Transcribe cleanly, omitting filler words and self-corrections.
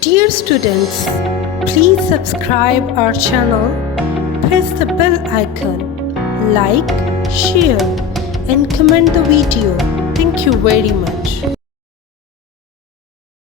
Dear students, please subscribe our channel, press the bell icon, like, share and comment the video. Thank you very much.